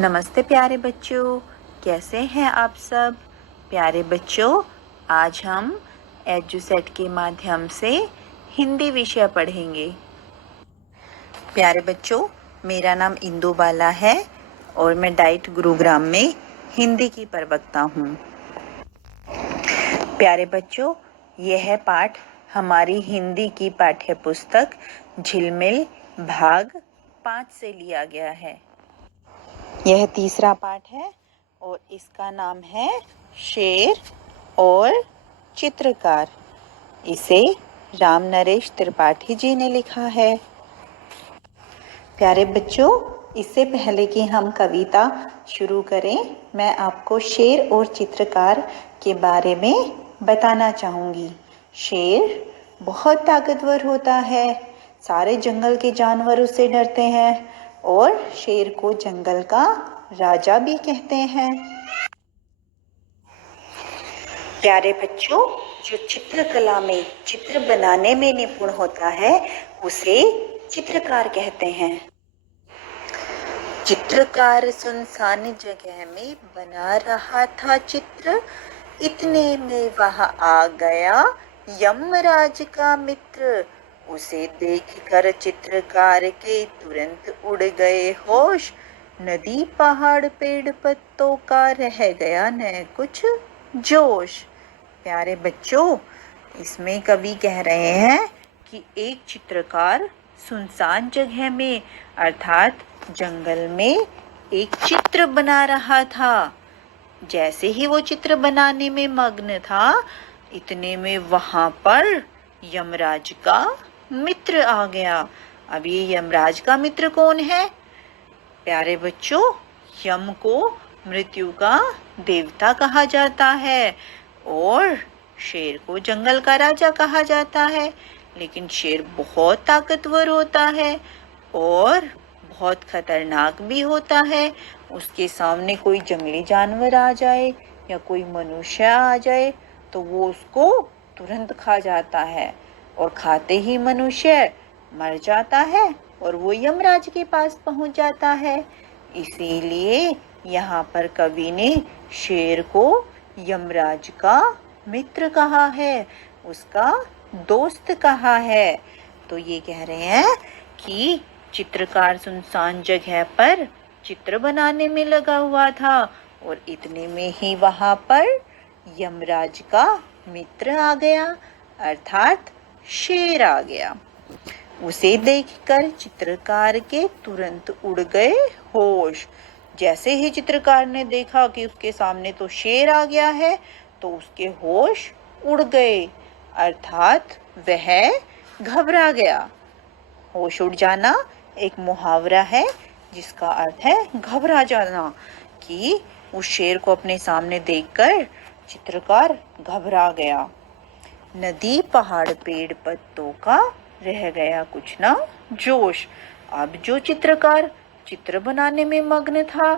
नमस्ते प्यारे बच्चों, कैसे हैं आप सब। प्यारे बच्चों, आज हम एजुसेट के माध्यम से हिंदी विषय पढ़ेंगे। प्यारे बच्चों, मेरा नाम इंदु बाला है और मैं डाइट गुरुग्राम में हिंदी की प्रवक्ता हूँ। प्यारे बच्चों, यह पाठ हमारी हिंदी की पाठ्य पुस्तक झिलमिल भाग 5 से लिया गया है। यह तीसरा पाठ है और इसका नाम है शेर और चित्रकार। इसे राम नरेश त्रिपाठी जी ने लिखा है। प्यारे बच्चों, इससे पहले कि हम कविता शुरू करें, मैं आपको शेर और चित्रकार के बारे में बताना चाहूँगी। शेर बहुत ताकतवर होता है, सारे जंगल के जानवर उससे डरते हैं और शेर को जंगल का राजा भी कहते हैं। प्यारे बच्चों, जो चित्रकला में चित्र बनाने में निपुण होता है उसे चित्रकार कहते हैं। चित्रकार सुनसान जगह में बना रहा था चित्र, इतने में वहां आ गया यमराज का मित्र। उसे देखकर चित्रकार के तुरंत उड़ गए होश, नदी पहाड़ पेड़ पत्तों का रह गया न कुछ जोश। प्यारे बच्चों, इसमें कवि कह रहे हैं कि एक चित्रकार सुनसान जगह में अर्थात जंगल में एक चित्र बना रहा था। जैसे ही वो चित्र बनाने में मग्न था, इतने में वहां पर यमराज का मित्र आ गया। अब ये यमराज का मित्र कौन है? प्यारे बच्चों, यम को मृत्यु का देवता कहा जाता है और शेर को जंगल का राजा कहा जाता है। लेकिन शेर बहुत ताकतवर होता है और बहुत खतरनाक भी होता है। उसके सामने कोई जंगली जानवर आ जाए या कोई मनुष्य आ जाए तो वो उसको तुरंत खा जाता है और खाते ही मनुष्य मर जाता है और वो यमराज के पास पहुंच जाता है। इसीलिए यहाँ पर कवि ने शेर को यमराज का मित्र कहा है, उसका दोस्त कहा है। तो ये कह रहे हैं कि चित्रकार सुनसान जगह पर चित्र बनाने में लगा हुआ था और इतने में ही वहां पर यमराज का मित्र आ गया अर्थात शेर आ गया। उसे देखकर चित्रकार के तुरंत उड़ गए होश। जैसे ही चित्रकार ने देखा कि उसके सामने तो शेर आ गया है तो उसके होश उड़ गए अर्थात वह घबरा गया। होश उड़ जाना एक मुहावरा है जिसका अर्थ है घबरा जाना, कि उस शेर को अपने सामने देखकर चित्रकार घबरा गया। नदी पहाड़ पेड़ पत्तों का रह गया कुछ ना जोश। अब जो चित्रकार चित्र बनाने में मग्न था,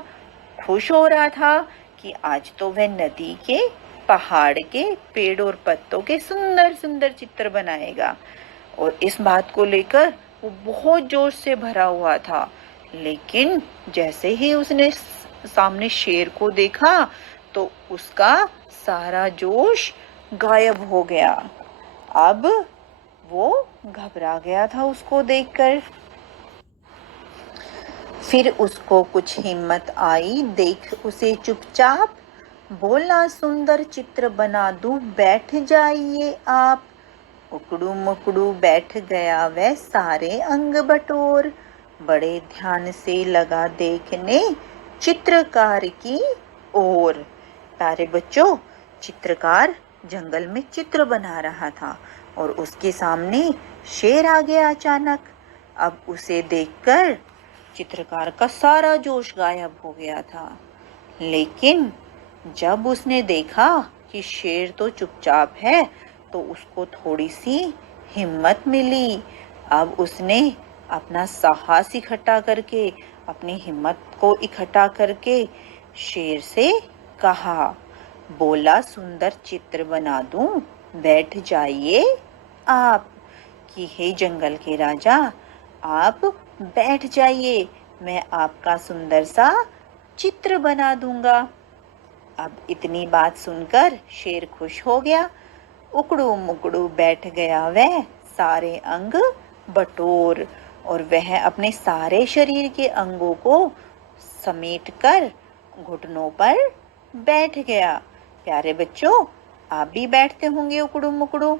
खुश हो रहा था कि आज तो वह नदी के, पहाड़ के, पेड़ और पत्तों के सुंदर सुंदर चित्र बनाएगा और इस बात को लेकर वो बहुत जोश से भरा हुआ था। लेकिन जैसे ही उसने सामने शेर को देखा तो उसका सारा जोश गायब हो गया। अब वो घबरा गया था उसको देखकर। फिर उसको कुछ हिम्मत आई, देख उसे चुपचाप बोला, सुंदर चित्र बना दूं, बैठ जाइए आप। उकड़ू मुकड़ू बैठ गया वह सारे अंग बटोर, बड़े ध्यान से लगा देखने चित्रकार की ओर। प्यारे बच्चों, चित्रकार जंगल में चित्र बना रहा था और उसके सामने शेर आ गया अचानक। अब उसे देखकर चित्रकार का सारा जोश गायब हो गया था। लेकिन जब उसने देखा कि शेर तो चुपचाप है तो उसको थोड़ी सी हिम्मत मिली। अब उसने अपना साहस इकट्ठा करके, अपनी हिम्मत को इकट्ठा करके शेर से कहा, बोला, सुंदर चित्र बना दूं, बैठ जाइए आप। कि हे जंगल के राजा, आप बैठ जाइए, मैं आपका सुंदर सा चित्र बना दूंगा। अब इतनी बात सुनकर शेर खुश हो गया। उकड़ू मुकड़ू बैठ गया वह सारे अंग बटोर, और वह अपने सारे शरीर के अंगों को समेटकर घुटनों पर बैठ गया। प्यारे बच्चों, आप भी बैठते होंगे उकड़ू मुकड़ू।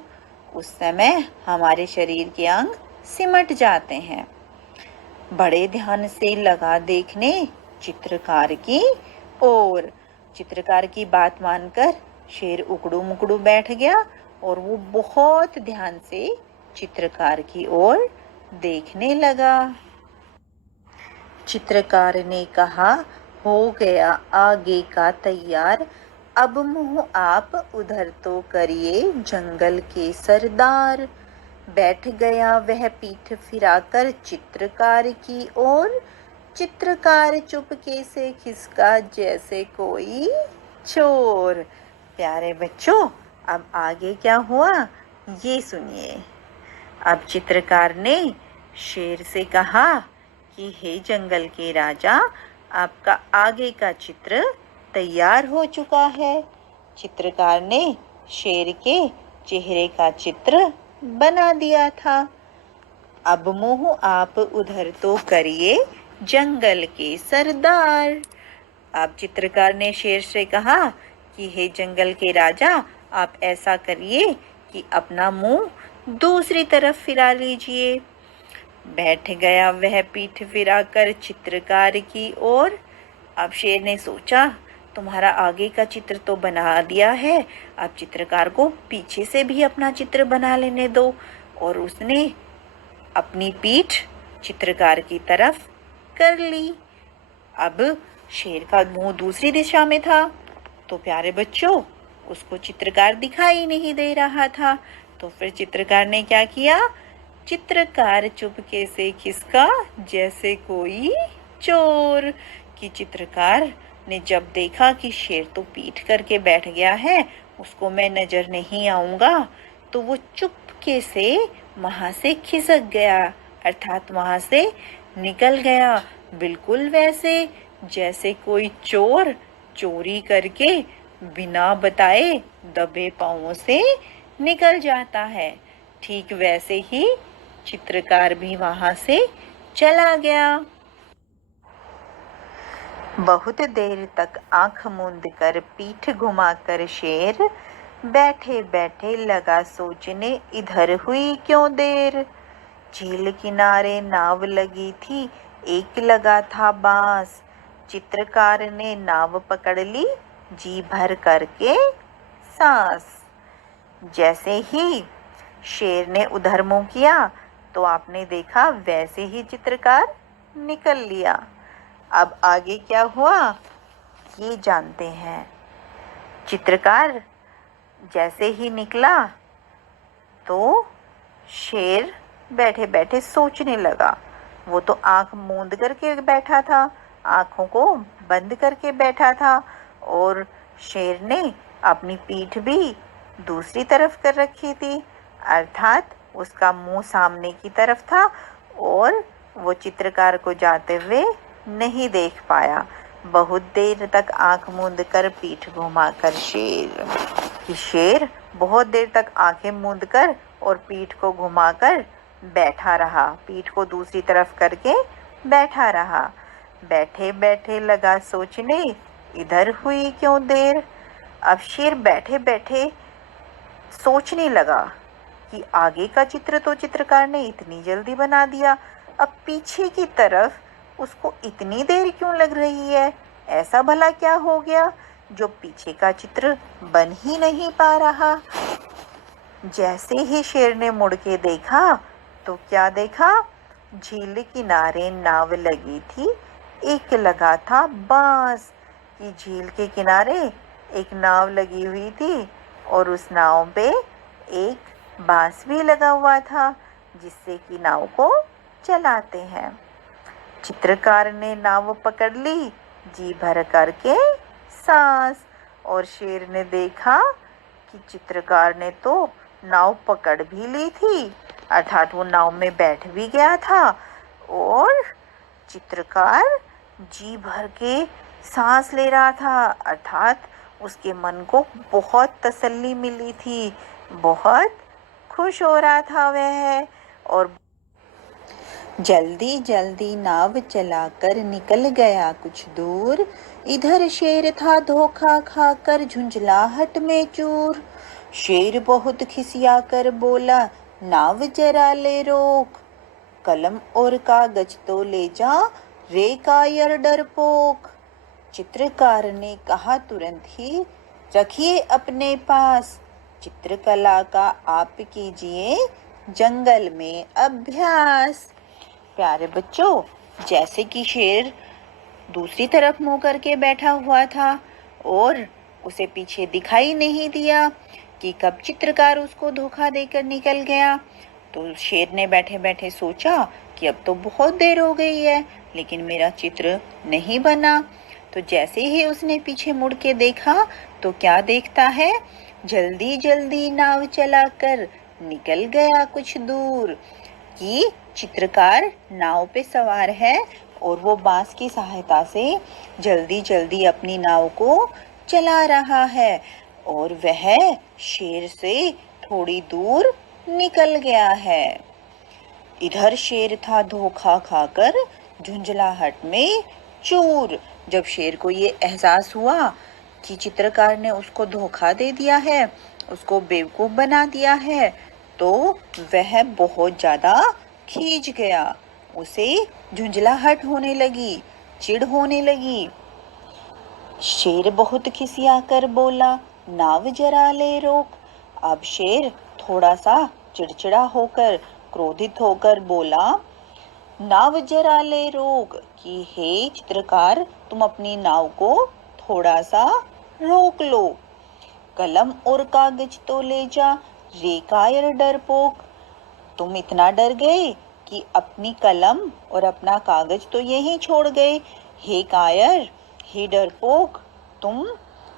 उस समय हमारे शरीर के अंग सिमट जाते हैं। बड़े ध्यान से लगा देखने चित्रकार की ओर। चित्रकार की बात मानकर शेर उकड़ू मुकड़ू बैठ गया और वो बहुत ध्यान से चित्रकार की ओर देखने लगा। चित्रकार ने कहा, हो गया आगे का तैयार, अब मुंह आप उधर तो करिए जंगल के सरदार। बैठ गया वह पीठ फिराकर चित्रकार की ओर। चित्रकार चुपके से खिसका जैसे कोई चोर। प्यारे बच्चों, अब आगे क्या हुआ ये सुनिए। अब चित्रकार ने शेर से कहा कि हे जंगल के राजा, आपका आगे का चित्र तैयार हो चुका है। चित्रकार ने शेर के चेहरे का चित्र बना दिया था। अब मुंह आप उधर तो करिए जंगल के सरदार। अब चित्रकार ने शेर से कहा कि हे जंगल के राजा, आप ऐसा करिए कि अपना मुंह दूसरी तरफ फिरा लीजिए। बैठ गया वह पीठ फिराकर चित्रकार की ओर। अब शेर ने सोचा, तुम्हारा आगे का चित्र तो बना दिया है, अब चित्रकार को पीछे से भी अपना चित्र बना लेने दो। और उसने अपनी पीठ चित्रकार की तरफ कर ली। अब शेर का मुंह दूसरी दिशा में था, तो प्यारे बच्चों, उसको चित्रकार दिखाई नहीं दे रहा था। तो फिर चित्रकार ने क्या किया? चित्रकार चुपके से खिसका जैसे कोई चोर। कि चित्रकार ने जब देखा कि शेर तो पीठ करके बैठ गया है, उसको मैं नजर नहीं आऊंगा, तो वो चुपके से वहां से खिसक गया, अर्थात वहां से निकल गया, बिल्कुल वैसे जैसे कोई चोर चोरी करके बिना बताए दबे पांवों से निकल जाता है। ठीक वैसे ही चित्रकार भी वहां से चला गया। बहुत देर तक आंख मूंद कर पीठ घुमाकर शेर बैठे बैठे लगा सोचने, इधर हुई क्यों देर। झील किनारे नाव लगी थी, एक लगा था बांस। चित्रकार ने नाव पकड़ ली, जी भर करके सांस। जैसे ही शेर ने उधर मुंह किया तो आपने देखा वैसे ही चित्रकार निकल लिया। अब आगे क्या हुआ ये जानते हैं। चित्रकार जैसे ही निकला तो शेर बैठे बैठे सोचने लगा। वो तो आंख मूंद करके बैठा था, आंखों को बंद करके बैठा था, और शेर ने अपनी पीठ भी दूसरी तरफ कर रखी थी, अर्थात उसका मुंह सामने की तरफ था और वो चित्रकार को जाते हुए नहीं देख पाया। बहुत देर तक आंख मूंद कर पीठ घुमाकर शेर बहुत देर तक आंखें मूंद कर और पीठ को घुमाकर बैठा रहा, पीठ को दूसरी तरफ करके बैठा रहा। बैठे बैठे लगा सोचने, इधर हुई क्यों देर। अब शेर बैठे बैठे सोचने लगा कि आगे का चित्र तो चित्रकार ने इतनी जल्दी बना दिया, अब पीछे की तरफ उसको इतनी देर क्यों लग रही है। ऐसा भला क्या हो गया जो पीछे का चित्र बन ही नहीं पा रहा। जैसे ही शेर ने मुड़ के देखा तो क्या देखा, झील किनारे नाव लगी थी, एक लगा था बांस। कि झील के किनारे एक नाव लगी हुई थी और उस नाव पे एक बांस भी लगा हुआ था जिससे कि नाव को चलाते हैं। चित्रकार ने नाव पकड़ ली, जी भर करके सांस, और शेर ने देखा कि चित्रकार ने तो नाव पकड़ भी ली थी, अर्थात वो नाव में बैठ भी गया था, और चित्रकार जी भर के सांस ले रहा था, अर्थात उसके मन को बहुत तसल्ली मिली थी, बहुत खुश हो रहा था वह। और जल्दी जल्दी नाव चलाकर निकल गया कुछ दूर। इधर शेर था धोखा खाकर झुंझलाहट में चूर। शेर बहुत खिसिया कर बोला, नाव जरा ले रोक, कलम और कागज तो ले जा, रे कायर डरपोक। चित्रकार ने कहा तुरंत ही, रखिए अपने पास, चित्रकला का आप कीजिए जंगल में अभ्यास। प्यारे बच्चों, जैसे कि शेर दूसरी तरफ मुंह करके बैठा हुआ था और उसे पीछे दिखाई नहीं दिया कि कब चित्रकार उसको धोखा देकर निकल गया, तो शेर ने बैठे बैठे सोचा कि अब तो बहुत देर हो गई है लेकिन मेरा चित्र नहीं बना। तो जैसे ही उसने पीछे मुड़ के देखा तो क्या देखता है, जल्दी जल्दी नाव चलाकर निकल गया कुछ दूर कि चित्रकार नाव पे सवार है और वो बांस की सहायता से जल्दी जल्दी अपनी नाव को चला रहा है और वह शेर से थोड़ी दूर निकल गया है। इधर शेर था धोखा खाकर झुंझलाहट में चूर। जब शेर को ये एहसास हुआ कि चित्रकार ने उसको धोखा दे दिया है, उसको बेवकूफ बना दिया है, तो वह बहुत ज्यादा खींच गया। उसे झुंझलाहट होने लगी, चिढ़ होने लगी। शेर बहुत खिसिया कर बोला, नाव जरा ले रोक। अब शेर थोड़ा सा चिड़चिड़ा होकर, क्रोधित होकर बोला, नाव जरा ले रोक, कि हे चित्रकार, तुम अपनी नाव को थोड़ा सा रोक लो। कलम और कागज तो ले जा, रे कायर डरपोक। तुम इतना डर गए कि अपनी कलम और अपना कागज तो यहीं छोड़ गए। हे कायर, हे डरपोक, तुम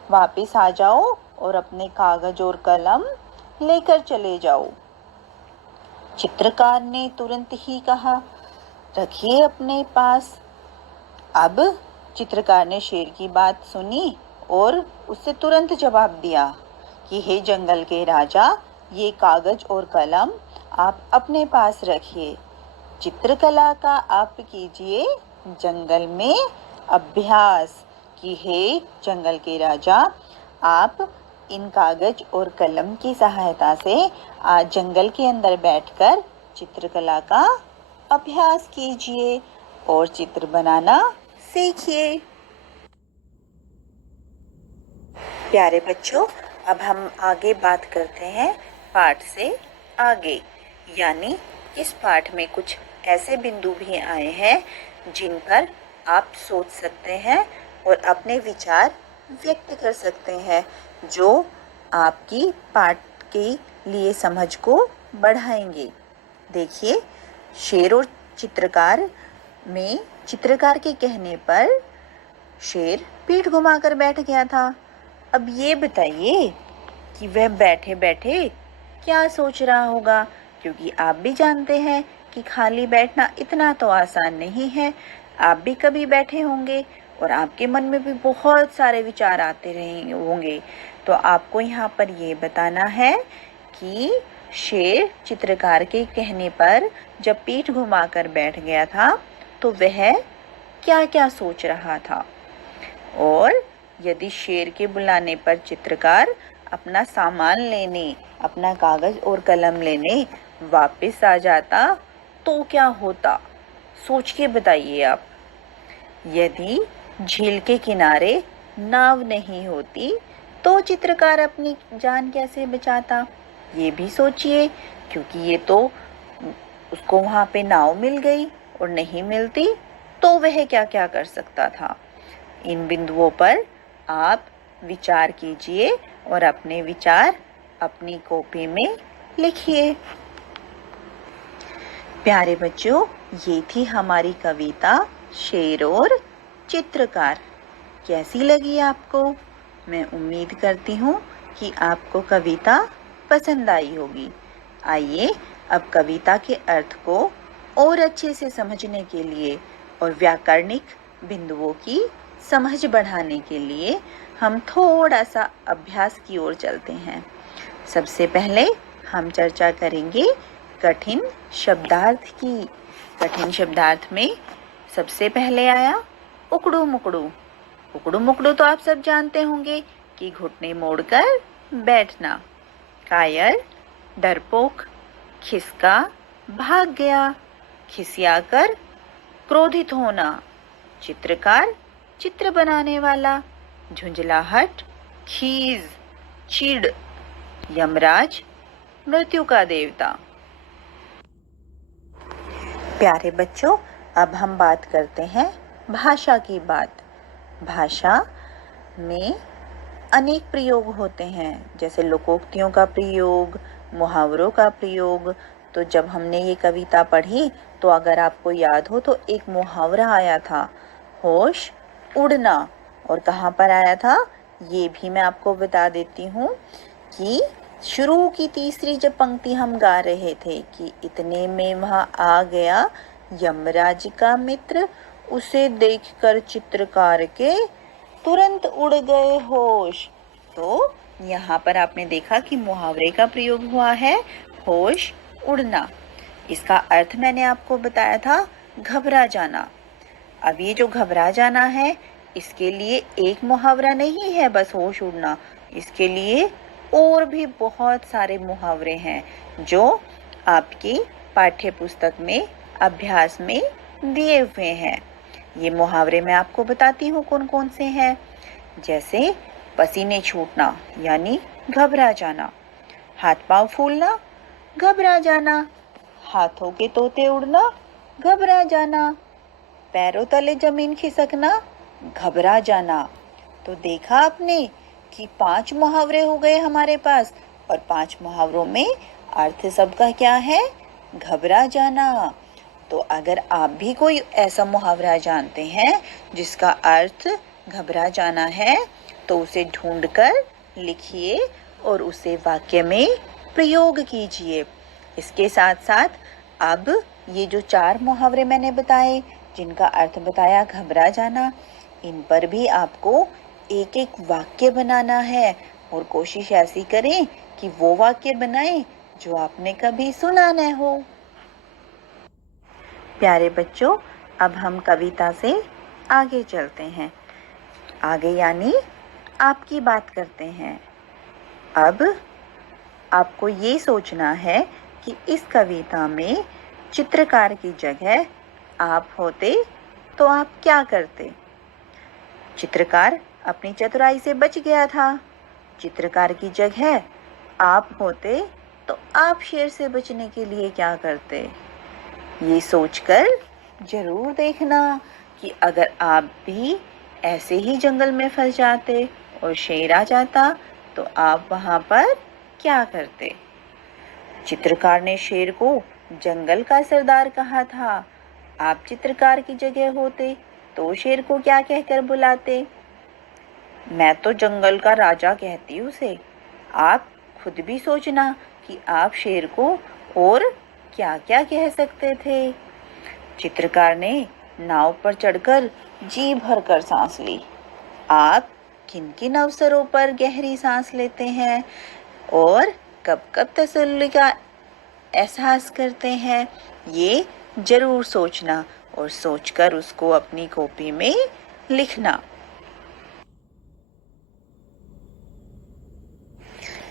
वापस आ जाओ और अपने कागज और कलम लेकर चले जाओ। चित्रकार ने तुरंत ही कहा, रखिए अपने पास। अब चित्रकार ने शेर की बात सुनी और उससे तुरंत जवाब दिया कि हे जंगल के राजा, ये कागज और कलम आप अपने पास रखिए, चित्रकला का आप कीजिए जंगल में अभ्यास। कि हे जंगल के राजा, आप इन कागज और कलम की सहायता से आज जंगल के अंदर बैठकर चित्रकला का अभ्यास कीजिए और चित्र बनाना सीखिए। प्यारे बच्चों, अब हम आगे बात करते हैं पाठ से आगे, यानी इस पाठ में कुछ ऐसे बिंदु भी आए हैं जिन पर आप सोच सकते हैं और अपने विचार व्यक्त कर सकते हैं, जो आपकी पाठ के लिए समझ को बढ़ाएंगे। देखिए, शेर और चित्रकार में चित्रकार के कहने पर शेर पीठ घुमाकर बैठ गया था। अब ये बताइए कि वह बैठे बैठे क्या सोच रहा होगा, क्योंकि आप भी जानते हैं कि खाली बैठना इतना तो आसान नहीं है। आप भी कभी बैठे होंगे और आपके मन में भी बहुत सारे विचार आते रहे होंगे। तो आपको यहाँ पर ये बताना है कि शेर चित्रकार के कहने पर जब पीठ घुमाकर बैठ गया था तो वह क्या क्या सोच रहा था, और यदि शेर के बुलाने पर चित्रकार अपना सामान लेने, अपना कागज और कलम लेने वापस आ जाता तो क्या होता, सोच के बताइए आप। यदि झील के किनारे नाव नहीं होती तो चित्रकार अपनी जान कैसे बचाता, ये भी सोचिए, क्योंकि ये तो उसको वहाँ पे नाव मिल गई और नहीं मिलती तो वह क्या क्या कर सकता था। इन बिंदुओं पर आप विचार कीजिए और अपने विचार अपनी कॉपी में लिखिए। प्यारे बच्चों, ये थी हमारी कविता शेर और चित्रकार। कैसी लगी आपको? मैं उम्मीद करती हूँ कि आपको कविता पसंद आई होगी। आइए अब कविता के अर्थ को और अच्छे से समझने के लिए और व्याकरणिक बिंदुओं की समझ बढ़ाने के लिए हम थोड़ा सा अभ्यास की ओर चलते हैं। सबसे पहले हम चर्चा करेंगे कठिन शब्दार्थ की। कठिन शब्दार्थ में सबसे पहले आया उकड़ू मुकड़ू। उकड़ू मुकड़ू तो आप सब जानते होंगे कि घुटने मोड़कर बैठना। कायर, डरपोक, खिसका, भाग गया, खिसियाकर, क्रोधित होना, चित्रकार, चित्र बनाने वाला, झुंझलाहट, खीज, चिढ़, यमराज, मृत्यु का देवता। प्यारे बच्चों, अब हम बात करते हैं भाषा की बात। भाषा में अनेक प्रयोग होते हैं, जैसे लोकोक्तियों का प्रयोग, मुहावरों का प्रयोग। तो जब हमने ये कविता पढ़ी तो अगर आपको याद हो तो एक मुहावरा आया था, होश उड़ना। और कहाँ पर आया था ये भी मैं आपको बता देती हूँ कि शुरू की तीसरी जब पंक्ति हम गा रहे थे कि इतने में वहाँ आ गया यमराज का मित्र, उसे देखकर चित्रकार के तुरंत उड़ गए होश। तो यहाँ पर आपने देखा कि मुहावरे का प्रयोग हुआ है होश उड़ना। इसका अर्थ मैंने आपको बताया था घबरा जाना। अब ये जो घबरा जाना है इसके लिए एक मुहावरा नहीं है बस होश उड़ना, इसके लिए और भी बहुत सारे मुहावरे हैं जो आपकी पाठ्य पुस्तक में अभ्यास में दिए हुए हैं। ये मुहावरे मैं आपको बताती हूँ कौन कौन से हैं। जैसे पसीने छूटना यानी घबरा जाना, हाथ पांव फूलना, घबरा जाना, हाथों के तोते उड़ना, घबरा जाना, पैरों तले जमीन खिसकना, घबरा जाना। तो देखा आपने कि 5 मुहावरे हो गए हमारे पास, और 5 मुहावरों में अर्थ सबका क्या है, घबरा जाना। तो अगर आप भी कोई ऐसा मुहावरा जानते हैं जिसका अर्थ घबरा जाना है तो उसे ढूंढकर लिखिए और उसे वाक्य में प्रयोग कीजिए। इसके साथ साथ अब ये जो 4 मुहावरे मैंने बताए जिनका अर्थ बताया घबरा जाना, इन पर भी आपको एक एक वाक्य बनाना है और कोशिश ऐसी करें कि वो वाक्य बनाएं जो आपने कभी सुना न हो। प्यारे बच्चों, अब हम कविता से आगे चलते हैं। आगे यानी आपकी बात करते हैं। अब आपको ये सोचना है कि इस कविता में चित्रकार की जगह आप होते तो आप क्या करते। चित्रकार अपनी चतुराई से बच गया था। चित्रकार की जगह आप होते तो आप शेर से बचने के लिए क्या करते। ये सोचकर जरूर देखना कि अगर आप भी ऐसे ही जंगल में फंस जाते और शेर आ जाता तो आप वहां पर क्या करते। चित्रकार ने शेर को जंगल का सरदार कहा था। आप चित्रकार की जगह होते तो शेर को क्या कहकर बुलाते। मैं तो जंगल का राजा कहती उसे। आप खुद भी सोचना कि आप शेर को और क्या क्या कह सकते थे। चित्रकार ने नाव पर चढ़कर जी भरकर सांस ली। आप किन किन अवसरों पर गहरी सांस लेते हैं और कब कब तसल्ली का एहसास करते हैं, ये जरूर सोचना और सोचकर उसको अपनी कॉपी में लिखना।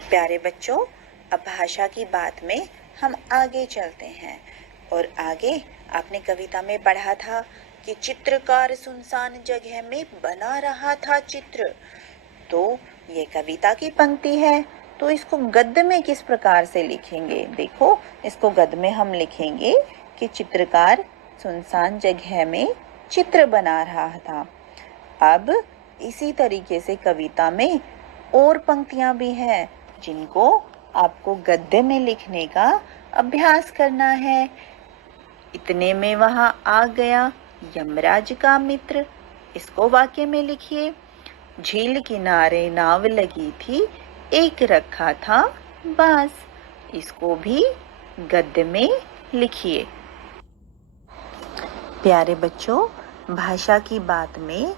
प्यारे बच्चों, अब भाषा की बात में हम आगे चलते हैं और आगे आपने कविता में पढ़ा था कि चित्रकार सुनसान जगह में बना रहा था चित्र। तो ये कविता की पंक्ति है, तो इसको गद्य में किस प्रकार से लिखेंगे। देखो, इसको गद्य में हम लिखेंगे कि चित्रकार सुनसान जगह में चित्र बना रहा था। अब इसी तरीके से कविता में और पंक्तियां भी हैं जिनको आपको गद्य में लिखने का अभ्यास करना है। इतने में वहां आ गया यमराज का मित्र, इसको वाक्य में लिखिए। झील किनारे नाव लगी थी, एक रखा था बांस, इसको भी गद्य में लिखिए। प्यारे बच्चों, भाषा की बात में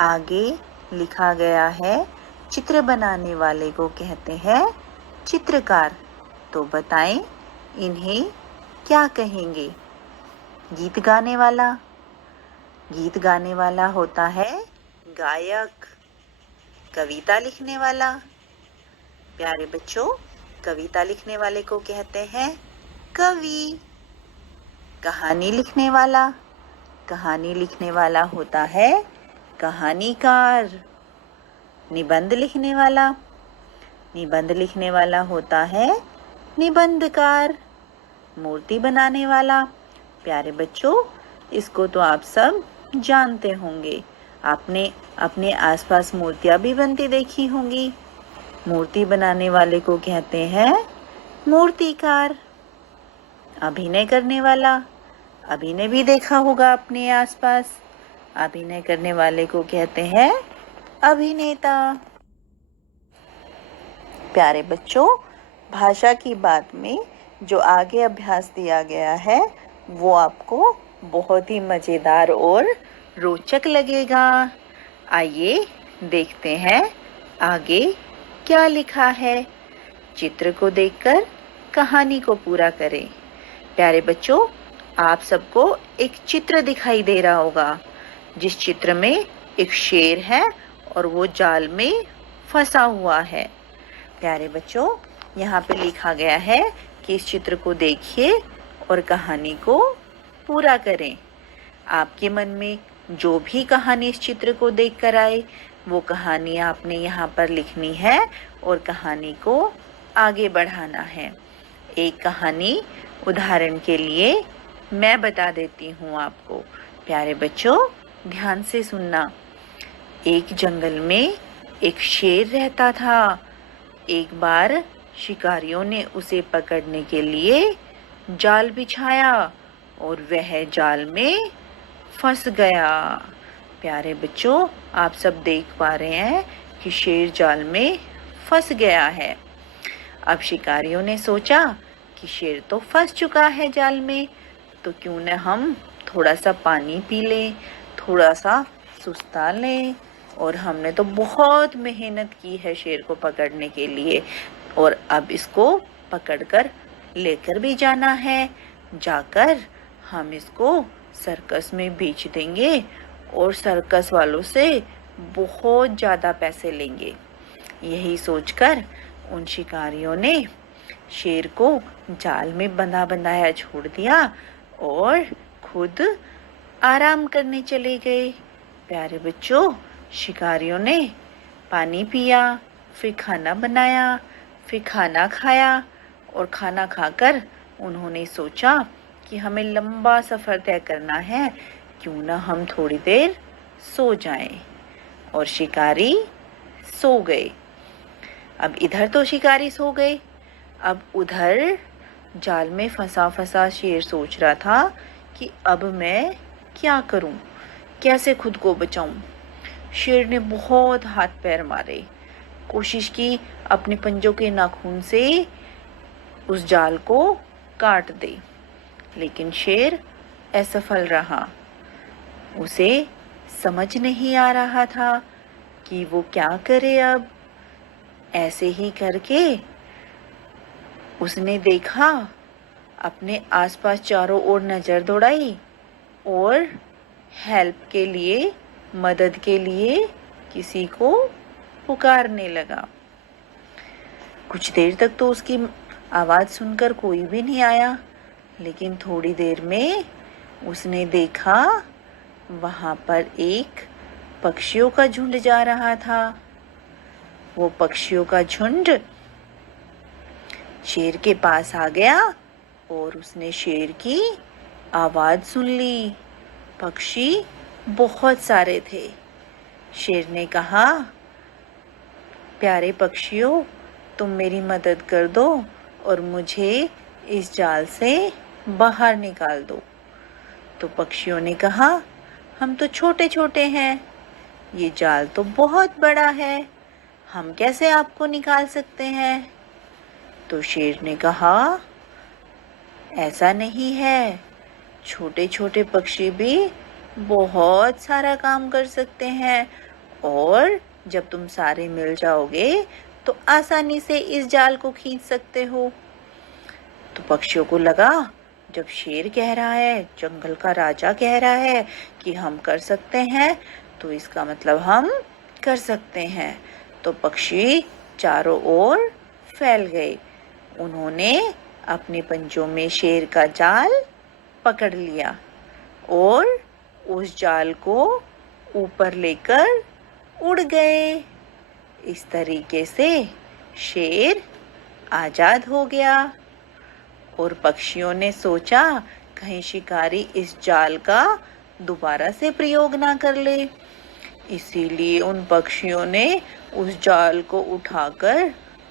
आगे लिखा गया है चित्र बनाने वाले को कहते हैं चित्रकार। तो बताएं इन्हें क्या कहेंगे? गीत गाने वाला, गीत गाने वाला होता है गायक। कविता लिखने वाला, प्यारे बच्चों, कविता लिखने वाले को कहते हैं कवि। कहानी लिखने वाला, कहानी लिखने वाला होता है कहानीकार। निबंध लिखने वाला, निबंध लिखने वाला होता है निबंधकार। मूर्ति बनाने वाला, प्यारे बच्चों, इसको तो आप सब जानते होंगे। आपने अपने आसपास मूर्तियां भी बनती देखी होंगी। मूर्ति बनाने वाले को कहते हैं मूर्तिकार। अभिनय करने वाला, अभिनय भी देखा होगा अपने आसपास। अभिनय करने वाले को कहते हैं अभिनेता। प्यारे बच्चों, भाषा की बात में जो आगे अभ्यास दिया गया है वो आपको बहुत ही मज़ेदार और रोचक लगेगा। आइए देखते हैं आगे क्या लिखा है। चित्र को देखकर कहानी को पूरा करें। प्यारे बच्चों, आप सबको एक चित्र दिखाई दे रहा होगा, जिस चित्र में एक शेर है और वो जाल में फंसा हुआ है। प्यारे बच्चों, यहाँ पे लिखा गया है कि इस चित्र को देखिए और कहानी को पूरा करें। आपके मन में जो भी कहानी इस चित्र को देखकर आए वो कहानी आपने यहाँ पर लिखनी है और कहानी को आगे बढ़ाना है। एक कहानी उदाहरण के लिए मैं बता देती हूँ आपको। प्यारे बच्चों, ध्यान से सुनना। एक जंगल में एक शेर रहता था। एक बार शिकारियों ने उसे पकड़ने के लिए जाल बिछाया और वह जाल में फंस गया। प्यारे बच्चों, आप सब देख पा रहे हैं कि शेर जाल में फंस गया है। अब शिकारियों ने सोचा कि शेर तो फंस चुका है जाल में, तो क्यों न हम थोड़ा सा पानी पी लें, थोड़ा सा सुस्ता लें। और हमने तो बहुत मेहनत की है शेर को पकड़ने के लिए, और अब इसको पकड़कर लेकर भी जाना है। जाकर हम इसको सर्कस में बेच देंगे और सर्कस वालों से बहुत ज़्यादा पैसे लेंगे। यही सोचकर उन शिकारियों ने शेर को जाल में बंधा बनाया छोड़ दिया और खुद आराम करने चले गए। प्यारे बच्चों, शिकारियों ने पानी पिया, फिर खाना बनाया, फिर खाना खाया और खाना खाकर उन्होंने सोचा कि हमें लंबा सफ़र तय करना है, क्यों ना हम थोड़ी देर सो जाएं। और शिकारी सो गए। अब इधर तो शिकारी सो गए, अब उधर जाल में फंसा फंसा शेर सोच रहा था कि अब मैं क्या करूं, कैसे खुद को बचाऊं। शेर ने बहुत हाथ पैर मारे, कोशिश की अपने पंजों के नाखून से उस जाल को काट दे, लेकिन शेर असफल रहा। उसे समझ नहीं आ रहा था कि वो क्या करे। अब ऐसे ही करके उसने देखा, अपने आसपास चारों ओर नज़र दौड़ाई और हेल्प के लिए, मदद के लिए किसी को पुकारने लगा। कुछ देर तक तो उसकी आवाज़ सुनकर कोई भी नहीं आया, लेकिन थोड़ी देर में उसने देखा वहाँ पर एक पक्षियों का झुंड जा रहा था। वो पक्षियों का झुंड शेर के पास आ गया और उसने शेर की आवाज़ सुन ली। पक्षी बहुत सारे थे। शेर ने कहा, प्यारे पक्षियों, तुम मेरी मदद कर दो और मुझे इस जाल से बाहर निकाल दो। तो पक्षियों ने कहा, हम तो छोटे छोटे हैं, ये जाल तो बहुत बड़ा है, हम कैसे आपको निकाल सकते हैं। तो शेर ने कहा, ऐसा नहीं है, छोटे छोटे पक्षी भी बहुत सारा काम कर सकते हैं और जब तुम सारे मिल जाओगे तो आसानी से इस जाल को खींच सकते हो। तो पक्षियों को लगा, जब शेर कह रहा है, जंगल का राजा कह रहा है कि हम कर सकते हैं, तो इसका मतलब हम कर सकते हैं। तो पक्षी चारों ओर फैल गए। उन्होंने अपने पंजों में शेर का जाल पकड़ लिया और उस जाल को ऊपर लेकर उड़ गए। इस तरीके से शेर आजाद हो गया और पक्षियों ने सोचा कहीं शिकारी इस जाल का दोबारा से प्रयोग ना कर ले। इसीलिए उन पक्षियों ने उस जाल को उठाकर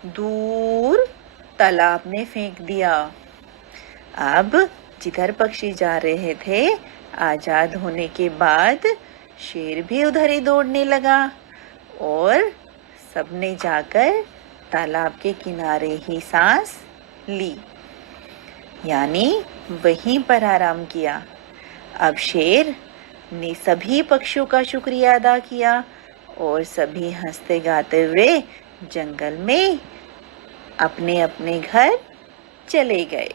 दूर तालाब में फेंक दिया। अब जिधर पक्षी जा रहे थे, आजाद होने के बाद शेर भी उधर ही दौड़ने लगा और सबने जाकर तालाब के किनारे ही सांस ली, यानी वहीं पर आराम किया। अब शेर ने सभी पक्षियों का शुक्रिया अदा किया और सभी हंसते गाते हुए जंगल में अपने अपने घर चले गए।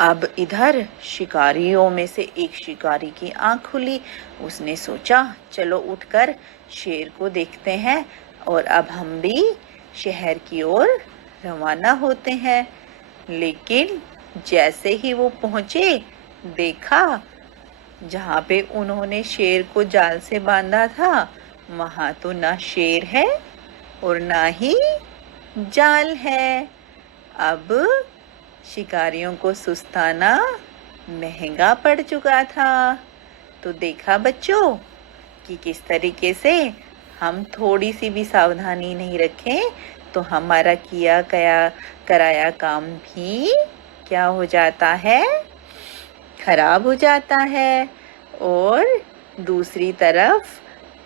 अब इधर शिकारियों में से एक शिकारी की आंख खुली। उसने सोचा, चलो उठकर शेर को देखते हैं और अब हम भी शहर की ओर रवाना होते हैं। लेकिन जैसे ही वो पहुंचे, देखा जहाँ पे उन्होंने शेर को जाल से बांधा था, वहां तो ना शेर है और ना ही जाल है। अब शिकारियों को सुस्ताना महंगा पड़ चुका था। तो देखा बच्चों कि किस तरीके से हम थोड़ी सी भी सावधानी नहीं रखें तो हमारा किया कराया काम भी क्या हो जाता है, खराब हो जाता है। और दूसरी तरफ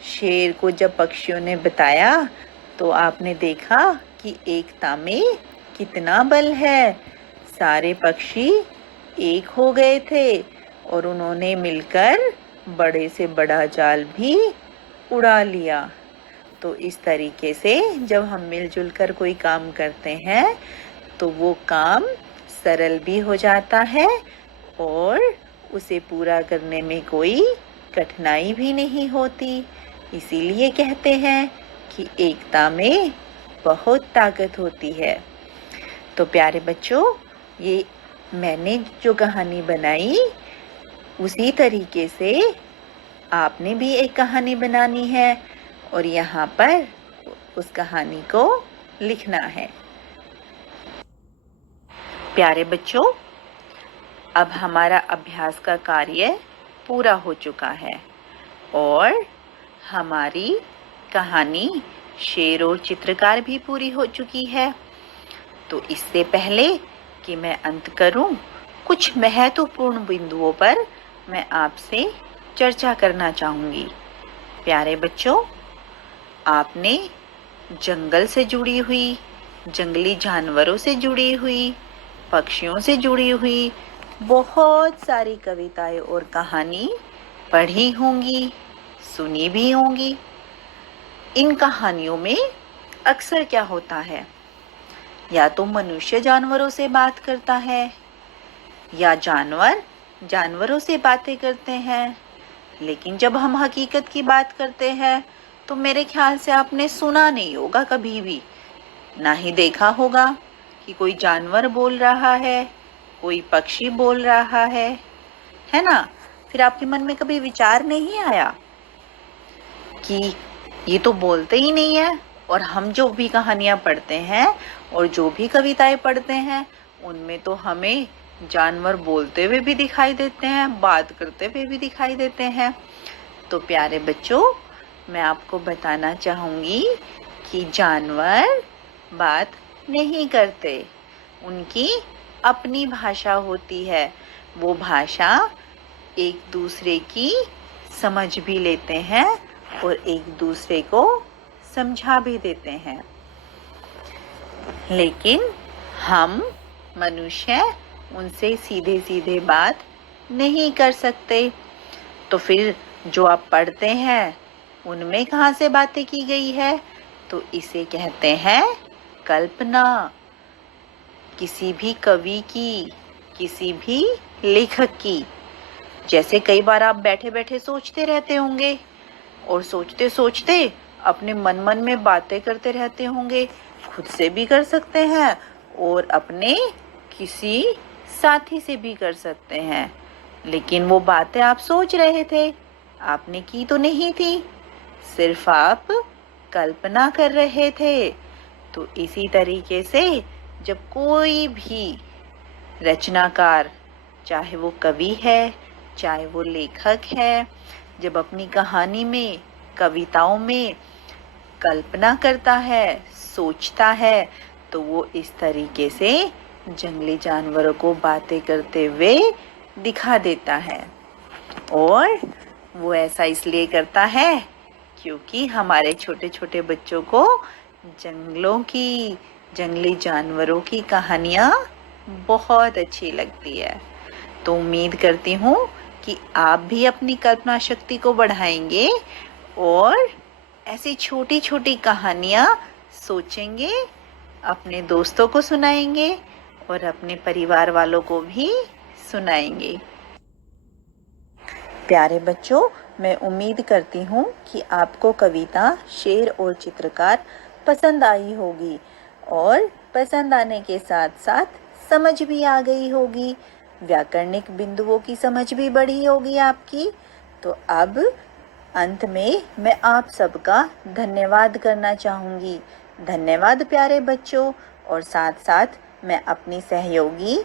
शेर को जब पक्षियों ने बताया तो आपने देखा कि एकता में कितना बल है। सारे पक्षी एक हो गए थे और उन्होंने मिलकर बड़े से बड़ा जाल भी उड़ा लिया। तो इस तरीके से जब हम मिलजुल कर कोई काम करते हैं तो वो काम सरल भी हो जाता है और उसे पूरा करने में कोई कठिनाई भी नहीं होती। इसीलिए कहते हैं कि एकता में बहुत ताकत होती है। तो प्यारे बच्चों, ये मैंने जो कहानी बनाई उसी तरीके से आपने भी एक कहानी बनानी है और यहाँ पर उस कहानी को लिखना है। प्यारे बच्चों, अब हमारा अभ्यास का कार्य पूरा हो चुका है और हमारी कहानी शेर और चित्रकार भी पूरी हो चुकी है। तो इससे पहले कि मैं अंत करूं, कुछ महत्वपूर्ण बिंदुओं पर मैं आपसे चर्चा करना चाहूंगी। प्यारे बच्चों, आपने जंगल से जुड़ी हुई, जंगली जानवरों से जुड़ी हुई, पक्षियों से जुड़ी हुई बहुत सारी कविताएं और कहानी पढ़ी होंगी, सुनी भी होंगी। इन कहानियों में अक्सर क्या होता है, या तो मनुष्य जानवरों से बात करता है या जानवर जानवरों से बातें करते हैं। लेकिन जब हम हकीकत की बात करते हैं तो मेरे ख्याल से आपने सुना नहीं होगा कभी भी, ना ही देखा होगा कि कोई जानवर बोल रहा है, कोई पक्षी बोल रहा है ना। फिर आपके मन में कभी विचार नहीं आया कि ये तो बोलते ही नहीं है, और हम जो भी कहानियां पढ़ते हैं और जो भी कविताएं पढ़ते हैं उनमें तो हमें जानवर बोलते हुए भी दिखाई देते हैं, बात करते हुए भी दिखाई देते हैं। तो प्यारे बच्चों, मैं आपको बताना चाहूंगी कि जानवर बात नहीं करते, उनकी अपनी भाषा होती है। वो भाषा एक दूसरे की समझ भी लेते हैं और एक दूसरे को समझा भी देते हैं। लेकिन हम मनुष्य उनसे सीधे सीधे बात नहीं कर सकते। तो फिर जो आप पढ़ते हैं उनमें कहाँ से बातें की गई है? तो इसे कहते हैं कल्पना। किसी भी कवि की, किसी भी लेखक की। जैसे कई बार आप बैठे बैठे सोचते रहते होंगे और सोचते सोचते अपने मन मन में बातें करते रहते होंगे। खुद से भी कर सकते हैं और अपने किसी साथी से भी कर सकते हैं। लेकिन वो बातें आप सोच रहे थे, आपने की तो नहीं थी, सिर्फ आप कल्पना कर रहे थे। तो इसी तरीके से जब कोई भी रचनाकार, चाहे वो कवि है, चाहे वो लेखक है, जब अपनी कहानी में, कविताओं में कल्पना करता है, सोचता है, तो वो इस तरीके से जंगली जानवरों को बातें करते हुए दिखा देता है। और वो ऐसा इसलिए करता है क्योंकि हमारे छोटे छोटे बच्चों को जंगलों की, जंगली जानवरों की कहानियाँ बहुत अच्छी लगती है। तो उम्मीद करती हूँ कि आप भी अपनी कल्पना शक्ति को बढ़ाएंगे और ऐसी छोटी छोटी कहानियाँ सोचेंगे, अपने दोस्तों को सुनाएंगे और अपने परिवार वालों को भी सुनाएंगे। प्यारे बच्चों, मैं उम्मीद करती हूँ कि आपको कविता, शेर और चित्रकार पसंद आई होगी और पसंद आने के साथ साथ समझ भी आ गई होगी, व्याकरणिक बिंदुओं की समझ भी बढ़ी होगी आपकी। तो अब अंत में मैं आप सबका धन्यवाद करना चाहूँगी। धन्यवाद प्यारे बच्चों। और साथ साथ मैं अपनी सहयोगी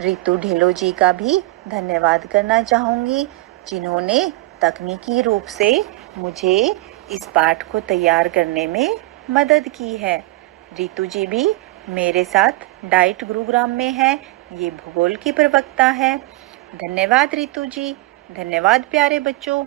रितु ढिल्लो जी का भी धन्यवाद करना चाहूँगी, जिन्होंने तकनीकी रूप से मुझे इस पाठ को तैयार करने में मदद की है। रितु जी भी मेरे साथ डाइट गुरुग्राम में है, ये भूगोल की प्रवक्ता है। धन्यवाद रितु जी। धन्यवाद प्यारे बच्चों।